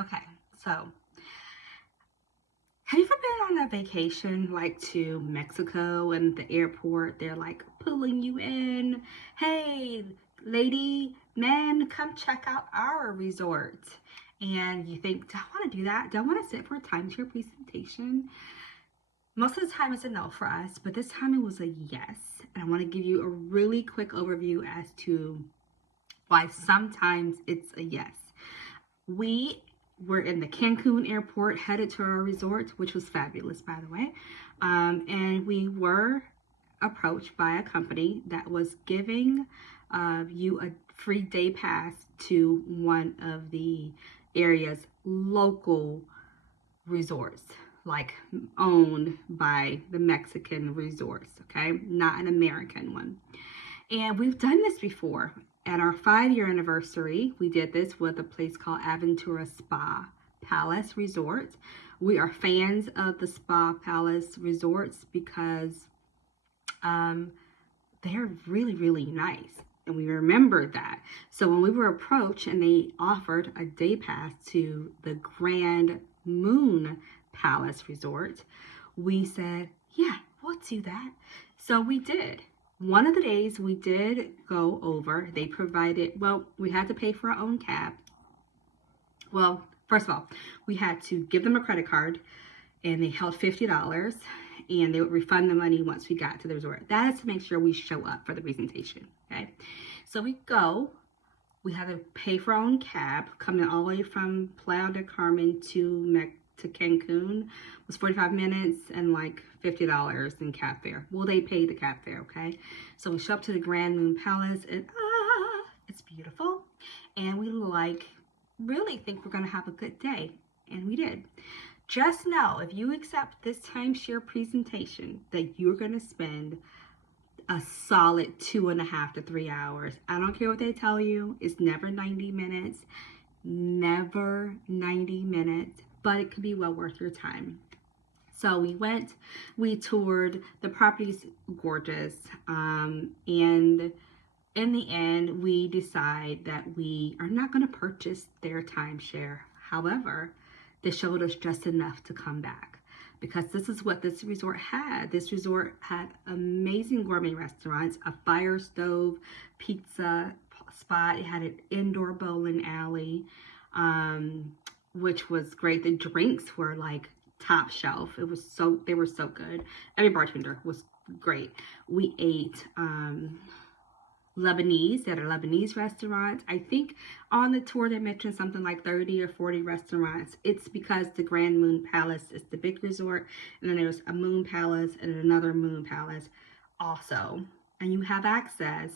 Okay, so have you ever been on a vacation like to Mexico and the airport? They're like pulling you in. Hey, lady, man, come check out our resort. And you think, do I want to do that? Do I want to sit for a timeshare presentation? Most of the time it's a no for us, but this time it was a yes. And I want to give you a really quick overview as to why sometimes it's a yes. We were in the Cancun airport headed to our resort, which was fabulous, by the way. And we were approached by a company that was giving you a free day pass to one of the area's local resorts, like owned by the Mexican resorts, okay? Not an American one. And we've done this before. At our 5-year anniversary, we did this with a place called Aventura Spa Palace Resort. We are fans of the Spa Palace resorts because they're really, really nice. And we remembered that. So when we were approached and they offered a day pass to the Grand Moon Palace Resort, we said, yeah, we'll do that. So we did. One of the days we did go over, they provided, well, we had to pay for our own cab. Well, first of all, we had to give them a credit card and they held $50 and they would refund the money once we got to the resort. That is to make sure we show up for the presentation. Okay. So we go, we had to pay for our own cab coming all the way from Playa del Carmen to Cancun. It was 45 minutes and like $50 in cab fare. Well, they paid the cab fare, okay? So we show up to the Grand Moon Palace and it's beautiful. And we really think we're gonna have a good day. And we did. Just know if you accept this timeshare presentation that you're gonna spend a solid 2.5 to 3 hours. I don't care what they tell you. It's never 90 minutes. Never 90 minutes, but it could be well worth your time. So we toured, the property's gorgeous, and in the end, we decide that we are not going to purchase their timeshare. However, they showed us just enough to come back because this is what this resort had. This resort had amazing gourmet restaurants, a fire stove, pizza spot. It had an indoor bowling alley, which was great. The drinks were like top shelf. They were so good. Every bartender was great. We ate Lebanese at a Lebanese restaurant. I think on the tour they mentioned something like 30 or 40 restaurants. It's because the Grand Moon Palace is the big resort, and then there's a Moon Palace and another Moon Palace also. And you have access,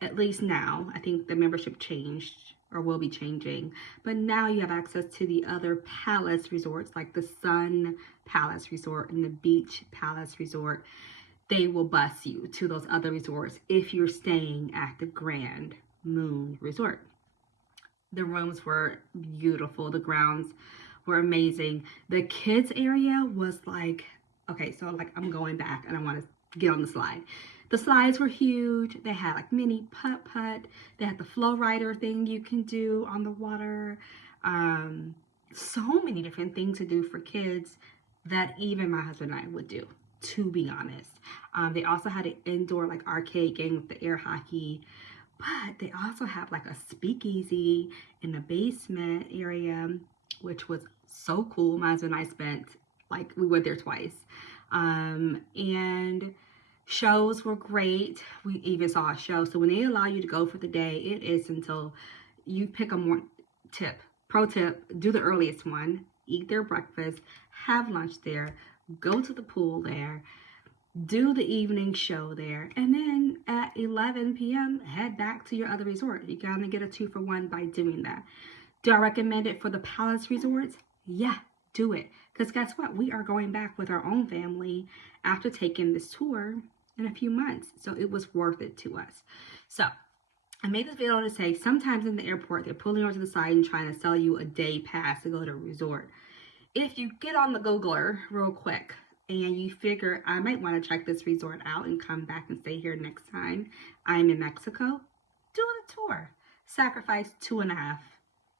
at least now, I think the membership changed or will be changing, but now you have access to the other palace resorts like the Sun Palace Resort and the Beach Palace Resort. They will bus you to those other resorts if you're staying at the Grand Moon Resort. The rooms were beautiful. The grounds were amazing. The kids area was like, okay, so like I'm going back and I want to get on the slide. The slides were huge. They had like mini putt-putt. They had the flow rider thing you can do on the water. So many different things to do for kids that even my husband and I would do, to be honest. They also had an indoor like arcade game with the air hockey, but they also have like a speakeasy in the basement area, which was so cool. My husband and I spent we went there twice. And shows were great. We even saw a show. So when they allow you to go for the day, it is until you pick a more pro tip, do the earliest one, eat their breakfast, have lunch there, go to the pool there, do the evening show there, and then at 11 p.m. head back to your other resort. You gotta get a 2-for-1 by doing that. Do I recommend it for the Palace Resorts? Yeah, do it. Because guess what? We are going back with our own family after taking this tour in a few months. So it was worth it to us. So I made this video to say sometimes in the airport, they're pulling over to the side and trying to sell you a day pass to go to a resort. If you get on the Googler real quick and you figure I might want to check this resort out and come back and stay here next time I'm in Mexico, do the tour. Sacrifice 2.5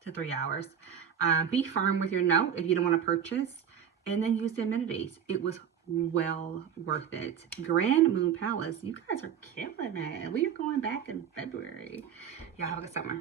to 3 hours. Be firm with your no if you don't want to purchase, and then use the amenities. It was well worth it. Grand Moon Palace, you guys are killing it. We are going back in February. Y'all have a good summer.